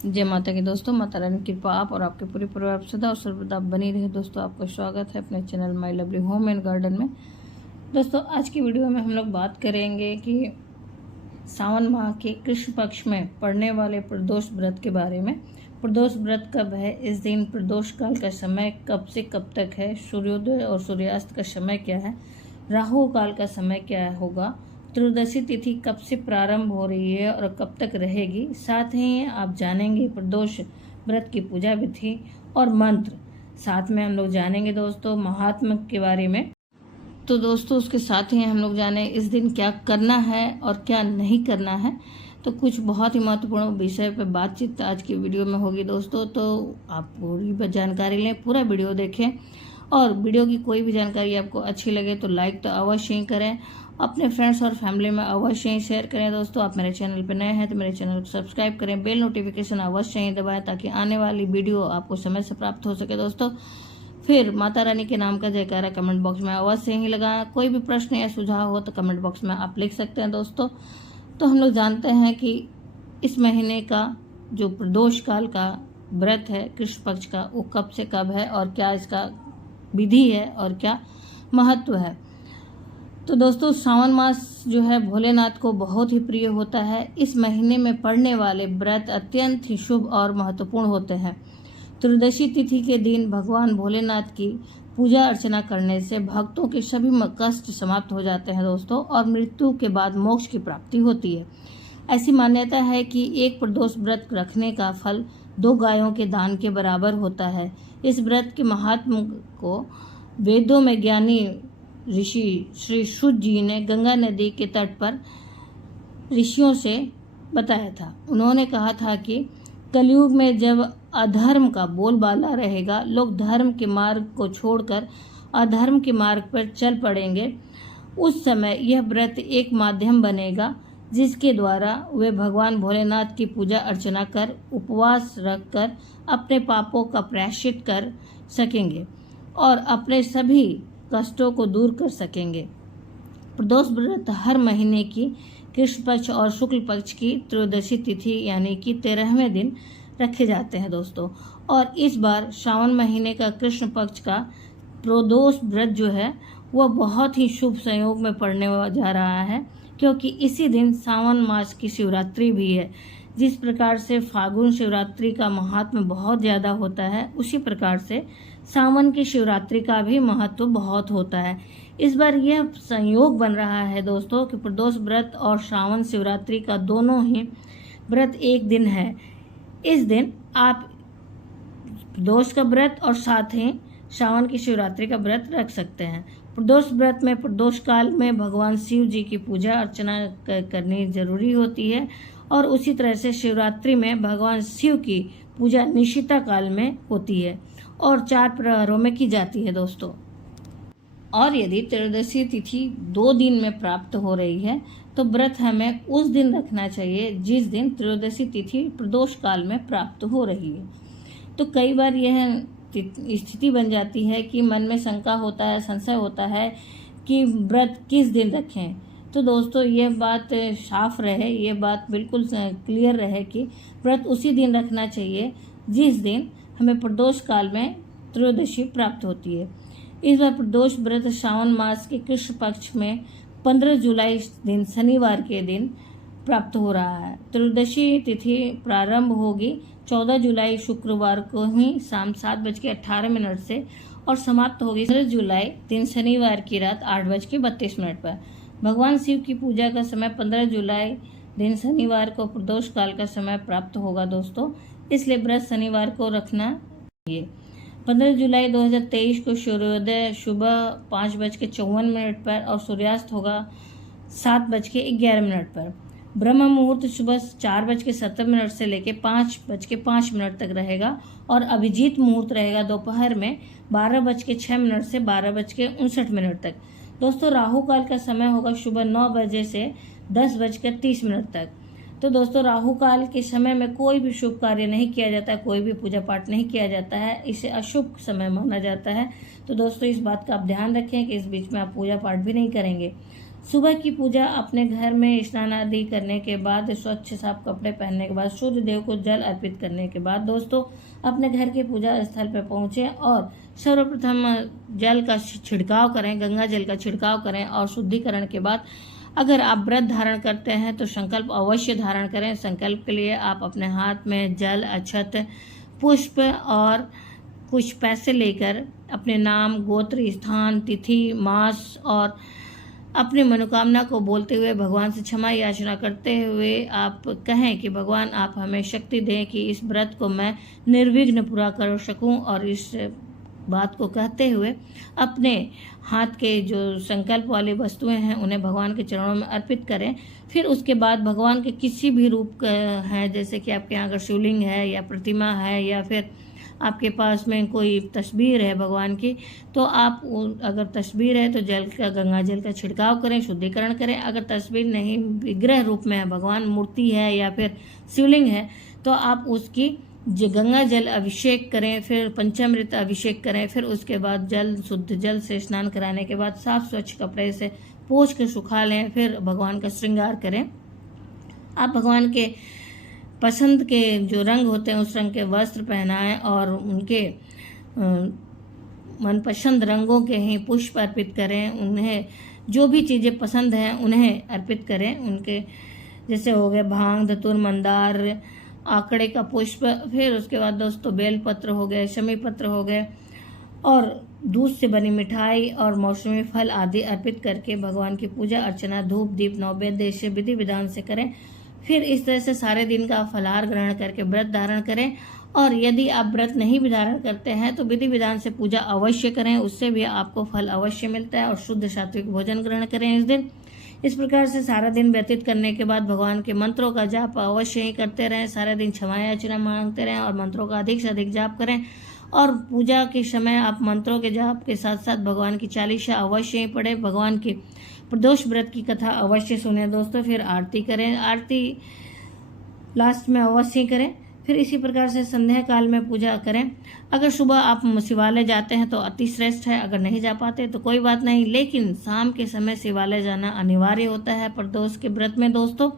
जय माता की दोस्तों, माता रानी की कृपा आप और आपके पूरे परिवार सदा और सर्वदा बनी रहे। दोस्तों, आपका स्वागत है अपने channel my lovely home and garden में। दोस्तों, आज की वीडियो में हम लोग बात करेंगे कि सावन माह के कृष्ण पक्ष में पड़ने वाले प्रदोष व्रत के बारे में। प्रदोष व्रत कब है, इस दिन प्रदोष काल का समय कब से कब तक है, सूर्योदय और सूर्यास्त का समय क्या है, राहु काल का समय क्या होगा, त्रयोदशी तिथि कब से प्रारंभ हो रही है और कब तक रहेगी। साथ ही आप जानेंगे प्रदोष व्रत की पूजा विधि और मंत्र। साथ में हम लोग जानेंगे दोस्तों महात्मा के बारे में। तो दोस्तों, उसके साथ ही हम लोग जाने इस दिन क्या करना है और क्या नहीं करना है। तो कुछ बहुत ही महत्वपूर्ण विषय पर बातचीत आज की वीडियो में होगी दोस्तों। तो आप पूरी जानकारी लें, पूरा वीडियो देखें और वीडियो की कोई भी जानकारी आपको अच्छी लगे तो लाइक तो अवश्य ही करें, अपने फ्रेंड्स और फैमिली में अवश्य ही शेयर करें। दोस्तों, आप मेरे चैनल पर नए हैं तो मेरे चैनल को सब्सक्राइब करें, बेल नोटिफिकेशन अवश्य ही दबाएं ताकि आने वाली वीडियो आपको समय से प्राप्त हो सके। दोस्तों, फिर माता रानी के नाम का जयकारा कमेंट बॉक्स में अवश्य ही लगाएं। कोई भी प्रश्न या सुझाव हो तो कमेंट बॉक्स में आप लिख सकते हैं। दोस्तों, तो हम लोग जानते हैं कि इस महीने का जो प्रदोष काल का व्रत है कृष्ण पक्ष का, वो कब से कब है और क्या इसका विधि है और क्या महत्व है। तो दोस्तों, सावन मास जो है भोलेनाथ को बहुत ही प्रिय होता है। इस महीने में पड़ने वाले व्रत अत्यंत ही शुभ और महत्वपूर्ण होते हैं। त्रयोदशी तिथि के दिन भगवान भोलेनाथ की पूजा अर्चना करने से भक्तों के सभी कष्ट समाप्त हो जाते हैं दोस्तों, और मृत्यु के बाद मोक्ष की प्राप्ति होती है। ऐसी मान्यता है कि एक प्रदोष व्रत रखने का फल 2 गायों के दान के बराबर होता है। इस व्रत के महात्म को वेदों में ज्ञानी ऋषि श्री शुद्ध जी ने गंगा नदी के तट पर ऋषियों से बताया था। उन्होंने कहा था कि कलयुग में जब अधर्म का बोलबाला रहेगा, लोग धर्म के मार्ग को छोड़कर अधर्म के मार्ग पर चल पड़ेंगे, उस समय यह व्रत एक माध्यम बनेगा जिसके द्वारा वे भगवान भोलेनाथ की पूजा अर्चना कर उपवास रखकर अपने पापों का प्रायश्चित कर सकेंगे और अपने सभी कष्टों को दूर कर सकेंगे। प्रदोष व्रत हर महीने की कृष्ण पक्ष और शुक्ल पक्ष की त्रयोदशी तिथि यानी कि 13वें दिन रखे जाते हैं दोस्तों। और इस बार श्रावण महीने का कृष्ण पक्ष का प्रदोष व्रत जो है वह बहुत ही शुभ संयोग में पड़ने जा रहा है, क्योंकि इसी दिन सावन मास की शिवरात्रि भी है। जिस प्रकार से फागुन शिवरात्रि का महात्म्य बहुत ज़्यादा होता है, उसी प्रकार से सावन की शिवरात्रि का भी महत्व बहुत होता है। इस बार यह संयोग बन रहा है दोस्तों कि प्रदोष व्रत और श्रावण शिवरात्रि का दोनों ही व्रत एक दिन है। इस दिन आप प्रदोष का व्रत और साथ ही श्रावण की शिवरात्रि का व्रत रख सकते हैं। प्रदोष व्रत में प्रदोष काल में भगवान शिव जी की पूजा अर्चना करनी जरूरी होती है, और उसी तरह से शिवरात्रि में भगवान शिव की पूजा निशिता काल में होती है और 4 प्रहरों में की जाती है दोस्तों। और यदि त्रयोदशी तिथि 2 दिन में प्राप्त हो रही है तो व्रत हमें उस दिन रखना चाहिए जिस दिन त्रयोदशी तिथि प्रदोष काल में प्राप्त हो रही है। तो कई बार यह स्थिति बन जाती है कि मन में शंका होता है, संशय होता है कि व्रत किस दिन रखें। तो दोस्तों, यह बात साफ रहे, यह बात बिल्कुल क्लियर रहे कि व्रत उसी दिन रखना चाहिए जिस दिन हमें प्रदोष काल में त्रयोदशी प्राप्त होती है। इस बार प्रदोष व्रत श्रावण मास के कृष्ण पक्ष में 15 जुलाई दिन शनिवार के दिन प्राप्त हो रहा है। त्रयोदशी तिथि प्रारंभ होगी 14 जुलाई शुक्रवार को ही शाम 7:18 से और समाप्त होगी 15 जुलाई दिन शनिवार की रात 8:32 पर। भगवान शिव की पूजा का समय 15 जुलाई दिन शनिवार को प्रदोष काल का समय प्राप्त होगा दोस्तों, इसलिए व्रत शनिवार को रखना चाहिए। 15 जुलाई 2023 को सूर्योदय सुबह 5:54 पर और सूर्यास्त होगा 7:11 पर। ब्रह्म मुहूर्त सुबह 4:17 से लेकर 5:05 तक रहेगा और अभिजीत मुहूर्त रहेगा दोपहर में 12:06 से 12:59 तक। दोस्तों, राहु काल का समय होगा सुबह 9 बजे से 10:30 तक। तो दोस्तों, राहु काल के समय में कोई भी शुभ कार्य नहीं किया जाता है, कोई भी पूजा पाठ नहीं किया जाता है, इसे अशुभ समय माना जाता है। तो दोस्तों, इस बात का आप ध्यान रखें कि इस बीच में आप पूजा पाठ भी नहीं करेंगे। सुबह की पूजा अपने घर में स्नान आदि करने के बाद, स्वच्छ साफ कपड़े पहनने के बाद, सूर्य देव को जल अर्पित करने के बाद दोस्तों अपने घर के पूजा स्थल पर पहुंचे और सर्वप्रथम जल का छिड़काव करें, गंगा जल का छिड़काव करें और शुद्धिकरण के बाद अगर आप व्रत धारण करते हैं तो संकल्प अवश्य धारण करें। संकल्प के लिए आप अपने हाथ में जल, अक्षत, पुष्प और कुछ पैसे लेकर अपने नाम, गोत्र, स्थान, तिथि, मास और अपनी मनोकामना को बोलते हुए भगवान से क्षमा याचना करते हुए आप कहें कि भगवान आप हमें शक्ति दें कि इस व्रत को मैं निर्विघ्न पूरा कर सकूं। और इस बात को कहते हुए अपने हाथ के जो संकल्प वाली वस्तुएं हैं उन्हें भगवान के चरणों में अर्पित करें। फिर उसके बाद भगवान के किसी भी रूप है, जैसे कि आपके यहाँ अगर शिवलिंग है या प्रतिमा है या फिर आपके पास में कोई तस्वीर है भगवान की, तो आप अगर तस्वीर है तो जल का, गंगा जल का छिड़काव करें, शुद्धिकरण करें। अगर तस्वीर नहीं, विग्रह रूप में है, भगवान मूर्ति है या फिर शिवलिंग है, तो आप उसकी गंगा जल अभिषेक करें, फिर पंचामृत अभिषेक करें। फिर उसके बाद जल, शुद्ध जल से स्नान कराने के बाद साफ स्वच्छ कपड़े से पोंछ कर सुखा लें। फिर भगवान का श्रृंगार करें। आप भगवान के पसंद के जो रंग होते हैं उस रंग के वस्त्र पहनाएं और उनके मनपसंद रंगों के ही पुष्प अर्पित करें। उन्हें जो भी चीज़ें पसंद हैं उन्हें अर्पित करें। उनके जैसे हो गए भांग, धतूर, मंदार, आकड़े का पुष्प, फिर उसके बाद दोस्तों बेलपत्र हो गए, शमी पत्र हो गए और दूध से बनी मिठाई और मौसमी फल आदि अर्पित करके भगवान की पूजा अर्चना, धूप, दीप, नैवेद्य से विधि विधान से करें। फिर इस तरह से सारे दिन का फलाहार ग्रहण करके व्रत धारण करें। और यदि आप व्रत नहीं भी धारण करते हैं तो विधि विधान से पूजा अवश्य करें, उससे भी आपको फल अवश्य मिलता है। और शुद्ध सात्विक भोजन ग्रहण करें इस दिन। इस प्रकार से सारा दिन व्यतीत करने के बाद भगवान के मंत्रों का जाप अवश्य ही करते रहें। सारा दिन क्षमा याचना मांगते रहें और मंत्रों का अधिक से अधिक जाप करें। और पूजा के समय आप मंत्रों के जाप के साथ साथ भगवान की चालीसा अवश्य ही पढ़ें। भगवान की प्रदोष व्रत की कथा अवश्य सुने दोस्तों। फिर आरती करें, आरती लास्ट में अवश्य करें। फिर इसी प्रकार से संध्या काल में पूजा करें। अगर सुबह आप शिवालय जाते हैं तो अति श्रेष्ठ है, अगर नहीं जा पाते तो कोई बात नहीं, लेकिन शाम के समय शिवालय जाना अनिवार्य होता है प्रदोष के व्रत में दोस्तों।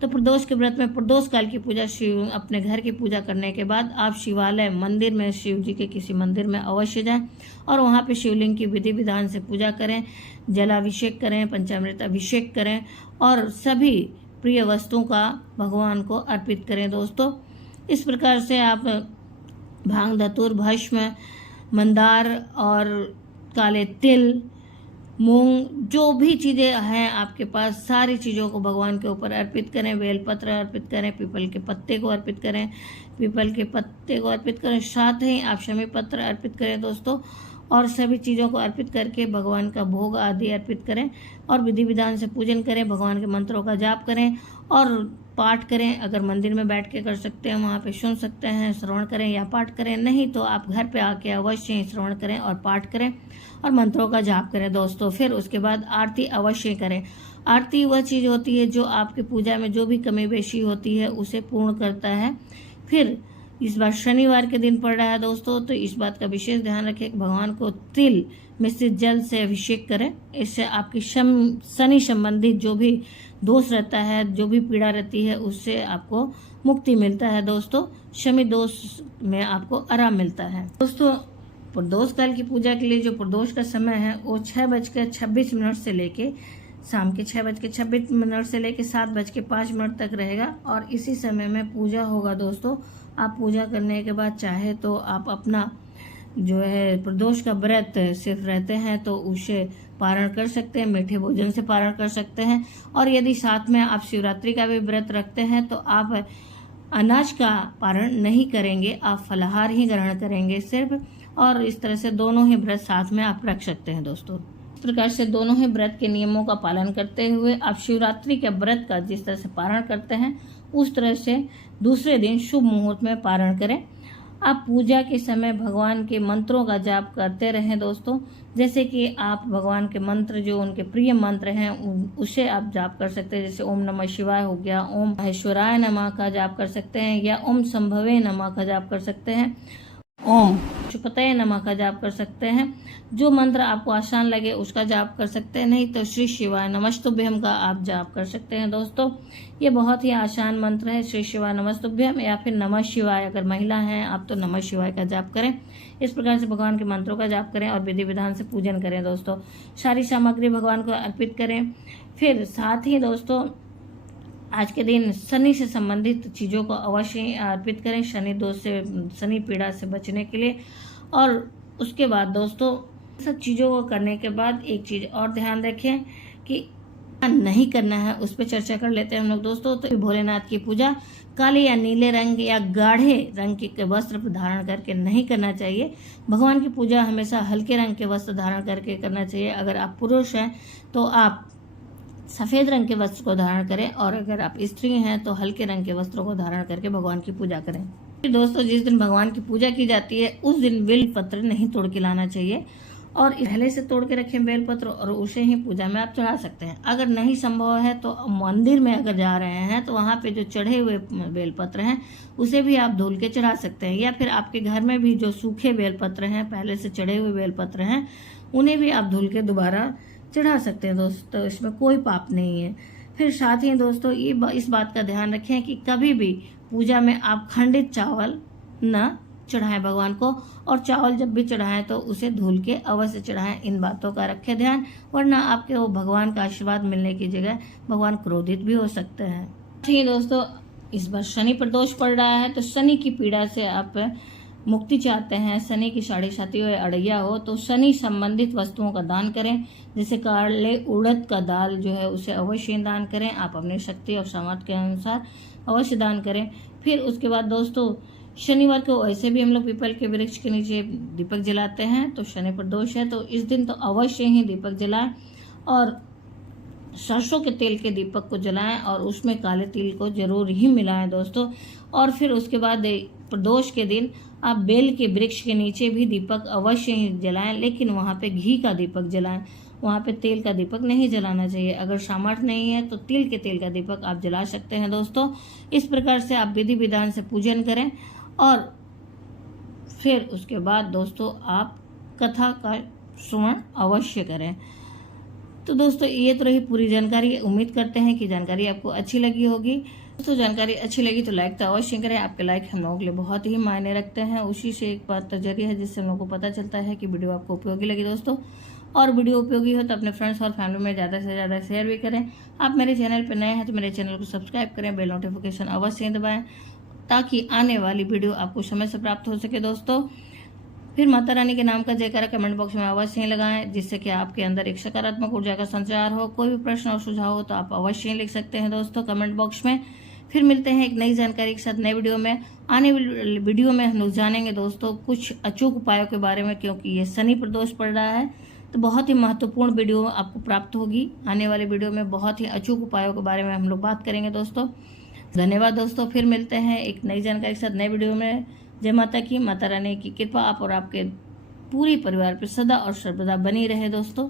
तो प्रदोष के व्रत में प्रदोष काल की पूजा, शिव अपने घर की पूजा करने के बाद आप शिवालय मंदिर में, शिव जी के किसी मंदिर में अवश्य जाएं और वहाँ पे शिवलिंग की विधि विधान से पूजा करें, जलाभिषेक करें, पंचामृत अभिषेक करें और सभी प्रिय वस्तुओं का भगवान को अर्पित करें दोस्तों। इस प्रकार से आप भांग, धतूर, भस्म, मंदार और काले तिल, मूंग, जो भी चीज़ें हैं आपके पास, सारी चीज़ों को भगवान के ऊपर अर्पित करें। बेलपत्र अर्पित करें, पीपल के पत्ते को अर्पित करें, पीपल के पत्ते को अर्पित करें, साथ ही आप शमी पत्र अर्पित करें दोस्तों। और सभी चीज़ों को अर्पित करके भगवान का भोग आदि अर्पित करें और विधि विधान से पूजन करें। भगवान के मंत्रों का जाप करें और पाठ करें। अगर मंदिर में बैठ के कर सकते हैं, वहाँ पे सुन सकते हैं, श्रवण करें या पाठ करें। नहीं तो आप घर पे आके अवश्य ही श्रवण करें और पाठ करें और मंत्रों का जाप करें दोस्तों। फिर उसके बाद आरती अवश्य करें। आरती वह चीज़ होती है जो आपकी पूजा में जो भी कमी बेशी होती है उसे पूर्ण करता है। फिर इस बार शनिवार के दिन पड़ रहा है दोस्तों, तो इस बात का विशेष ध्यान रखें कि भगवान को तिल मिश्रित जल से अभिषेक करें। इससे आपकी शनि संबंधित जो भी दोष रहता है, जो भी पीड़ा रहती है, उससे आपको मुक्ति मिलता है दोस्तों। शनि दोष में आपको आराम मिलता है दोस्तों। प्रदोष काल की पूजा के लिए जो प्रदोष का समय है वो 6:26 से लेके शाम के 6:26 से लेके 7:05 तक रहेगा और इसी समय में पूजा होगा दोस्तों। आप पूजा करने के बाद चाहे तो आप अपना जो है प्रदोष का व्रत सिर्फ रहते हैं तो उसे पारण कर सकते हैं, मीठे भोजन से पारण कर सकते हैं। और यदि साथ में आप शिवरात्रि का भी व्रत रखते हैं तो आप अनाज का पारण नहीं करेंगे, आप फलाहार ही ग्रहण करेंगे सिर्फ। और इस तरह से दोनों ही व्रत साथ में आप रख सकते हैं दोस्तों। इस प्रकार से दोनों ही व्रत के नियमों का पालन करते हुए आप शिवरात्रि के व्रत का जिस तरह से पारण करते हैं उस तरह से दूसरे दिन शुभ मुहूर्त में पारण करें। आप पूजा के समय भगवान के मंत्रों का जाप करते रहें दोस्तों। जैसे कि आप भगवान के मंत्र जो उनके प्रिय मंत्र हैं उसे आप जाप कर सकते हैं। जैसे ओम नमः शिवाय हो गया, ओम महेश्वराय नमः का जाप कर सकते हैं या ओम संभवे नमः का जाप कर सकते हैं। ओम पता नमः का जाप कर सकते हैं। जो मंत्र आपको आसान लगे उसका जाप कर सकते हैं, नहीं तो श्री शिवाय नमस्तुभ्यम का आप जाप कर सकते हैं। दोस्तों ये बहुत ही आसान मंत्र है, श्री शिवाय नमस्तुभ्यम, या फिर नमः शिवाय। अगर महिला हैं आप तो नमः शिवाय का जाप करें। इस प्रकार से भगवान के मंत्रों का जाप करें और विधि विधान से पूजन करें। दोस्तों सारी सामग्री भगवान को अर्पित करें। फिर साथ ही दोस्तों आज के दिन शनि से संबंधित चीज़ों को अवश्य अर्पित करें, शनि दोष से, शनि पीड़ा से बचने के लिए। और उसके बाद दोस्तों सब चीज़ों को करने के बाद एक चीज़ और ध्यान रखें कि नहीं करना है, उस पर चर्चा कर लेते हैं हम लोग। दोस्तों तो भोलेनाथ की पूजा काले या नीले रंग या गाढ़े रंग के वस्त्र धारण करके नहीं करना चाहिए। भगवान की पूजा हमेशा हल्के रंग के वस्त्र धारण करके करना चाहिए। अगर आप पुरुष हैं तो आप सफ़ेद रंग के वस्त्र को धारण करें, और अगर आप स्त्री हैं तो हल्के रंग के वस्त्रों को धारण करके भगवान की पूजा करें। दोस्तों जिस दिन भगवान की पूजा की जाती है उस दिन बेलपत्र नहीं तोड़ के लाना चाहिए, और पहले से तोड़ के रखें बेलपत्र और उसे ही पूजा में आप चढ़ा सकते हैं। अगर नहीं संभव है तो मंदिर में अगर जा रहे हैं तो वहाँ पे जो चढ़े हुए बेलपत्र हैं उसे भी आप धुल के चढ़ा सकते हैं, या फिर आपके घर में भी जो सूखे बेलपत्र हैं, पहले से चढ़े हुए बेलपत्र हैं, उन्हें भी आप धुल के दोबारा चढ़ा सकते हैं। दोस्तों इसमें कोई पाप नहीं है। फिर साथ ही दोस्तों इस बात का ध्यान रखें कि कभी भी पूजा में आप खंडित चावल न चढ़ाएं भगवान को, और चावल जब भी चढ़ाएं तो उसे धुल के अवश्य चढ़ाएं। इन बातों का रखें ध्यान, वरना आपके वो भगवान का आशीर्वाद मिलने की जगह भगवान क्रोधित भी हो सकते हैं। ठीक दोस्तों इस बार शनि प्रदोष पड़ रहा है, तो शनि की पीड़ा से आप मुक्ति चाहते हैं, शनि की साढ़े साथी हो या अड़ैया हो, तो शनि संबंधित वस्तुओं का दान करें। जैसे काले उड़द का दाल जो है उसे अवश्य दान करें, आप अपनी शक्ति और सामर्थ्य के अनुसार अवश्य दान करें। फिर उसके बाद दोस्तों शनिवार को वैसे भी हम लोग पीपल के वृक्ष के नीचे दीपक जलाते हैं, तो शनि प्रदोष है तो इस दिन तो अवश्य ही दीपक जलाएं, और सरसों के तेल के दीपक को जलाएं और उसमें काले तिल को जरूर ही मिलाएं दोस्तों। और फिर उसके बाद प्रदोष के दिन आप बेल के वृक्ष के नीचे भी दीपक अवश्य ही जलाएं, लेकिन वहाँ पे घी का दीपक जलाएं, वहाँ पे तेल का दीपक नहीं जलाना चाहिए। अगर सामर्थ्य नहीं है तो तिल के तेल का दीपक आप जला सकते हैं दोस्तों। इस प्रकार से आप विधि विधान से पूजन करें, और फिर उसके बाद दोस्तों आप कथा का श्रवण अवश्य करें। तो दोस्तों ये तो रही पूरी जानकारी। उम्मीद करते हैं कि जानकारी आपको अच्छी लगी होगी। दोस्तों जानकारी अच्छी लगी तो लाइक तो अवश्य करें, आपके लाइक हम लोगों के लिए बहुत ही मायने रखते हैं। उसी से एक बात तो जरिए है जिससे हम लोगों को पता चलता है कि वीडियो आपको उपयोगी लगी दोस्तों। और वीडियो उपयोगी हो तो अपने फ्रेंड्स और फैमिली में ज़्यादा से ज़्यादा शेयर भी करें। आप मेरे चैनल पर नए हैं तो मेरे चैनल को सब्सक्राइब करें, बेल नोटिफिकेशन अवश्य दबाएँ ताकि आने वाली वीडियो आपको समय से प्राप्त हो सके दोस्तों। फिर माता रानी के नाम का जयकारा कमेंट बॉक्स में अवश्य ही लगाएं, जिससे कि आपके अंदर एक सकारात्मक ऊर्जा का संचार हो। कोई भी प्रश्न और सुझाव हो तो आप अवश्य ही लिख सकते हैं दोस्तों कमेंट बॉक्स में। फिर मिलते हैं एक नई जानकारी के साथ नए वीडियो में। आने वाली वीडियो में हम लोग जानेंगे दोस्तों कुछ अचूक उपायों के बारे में, क्योंकि ये शनि प्रदोष पड़ रहा है तो बहुत ही महत्वपूर्ण वीडियो आपको प्राप्त होगी। आने वाले वीडियो में बहुत ही अचूक उपायों के बारे में हम लोग बात करेंगे दोस्तों। धन्यवाद दोस्तों, फिर मिलते हैं एक नई जानकारी के साथ नए वीडियो में। जय माता की, माता रानी की कृपा आप और आपके पूरे परिवार पर सदा और सर्वदा बनी रहे दोस्तों।